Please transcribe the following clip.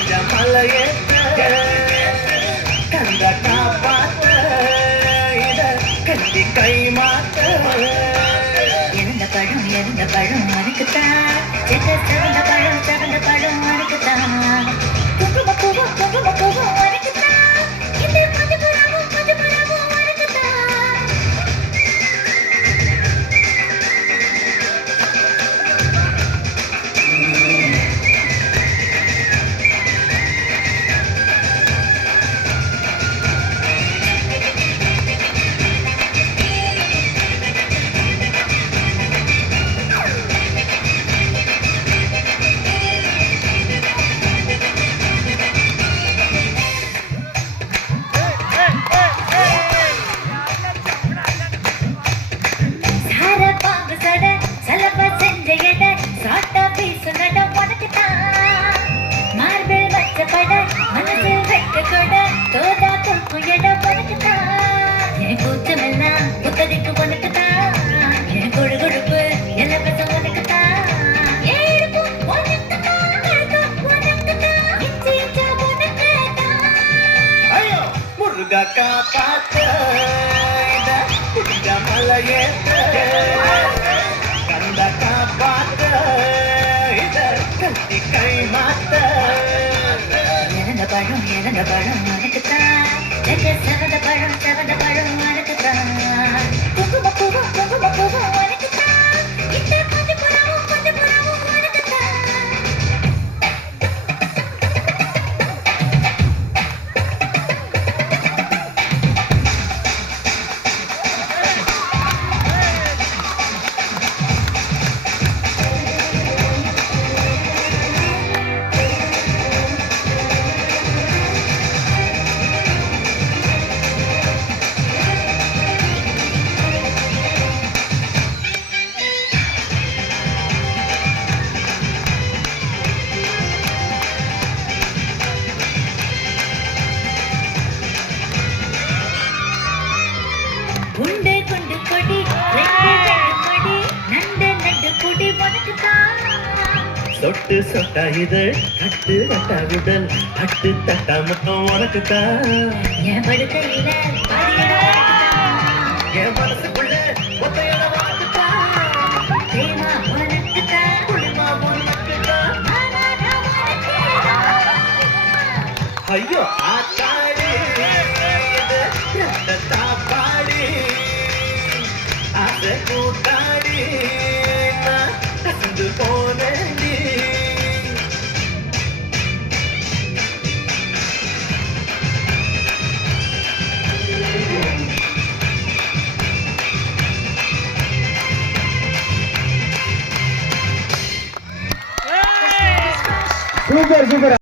மலையேற்ற கந்த காப்பாற்ற இத கட்டி கை மாற்ற எந்த பழம் மறுக்குத்தான் செவந்த பழம் மறுக்குத்தான் குங்கும பூவும் மறுக்குத்தான் இந்த மதுபுறாவும் மறுக்குத்தான் காப்பாற்ற மலையேற்ற கந்த காப்பாற்ற இத கட்டி கை மாற்ற இறந்த பழம் மறுக்குத்தான் செவந்த பழம் மறுக்குத்தான் குங்கும பூவும் மறுக்குத்தான் இந்த மதுபுறாவும் மறுக்குத்தான் உண்டை கொண்டு கொடி கொடி நண்டு கொடி உனக்குத்தான் சொட்டு சொட்டா இதழ் கட்டு கட்டா விடல் பட்டு தட்டா மட்டும் உனக்குத்தான் என் படுக்கையில என் மனசுக்குள்ள ஒத்தையான உனக்குத்தான் தேமா உனக்குத்தான் புளிமா உனக்குத்தான் ஐயோ ஆத்தாடி தாப்பாடி ஆசை கூட்டாடி நான் கசந்து போனேண்டி சூப்பர்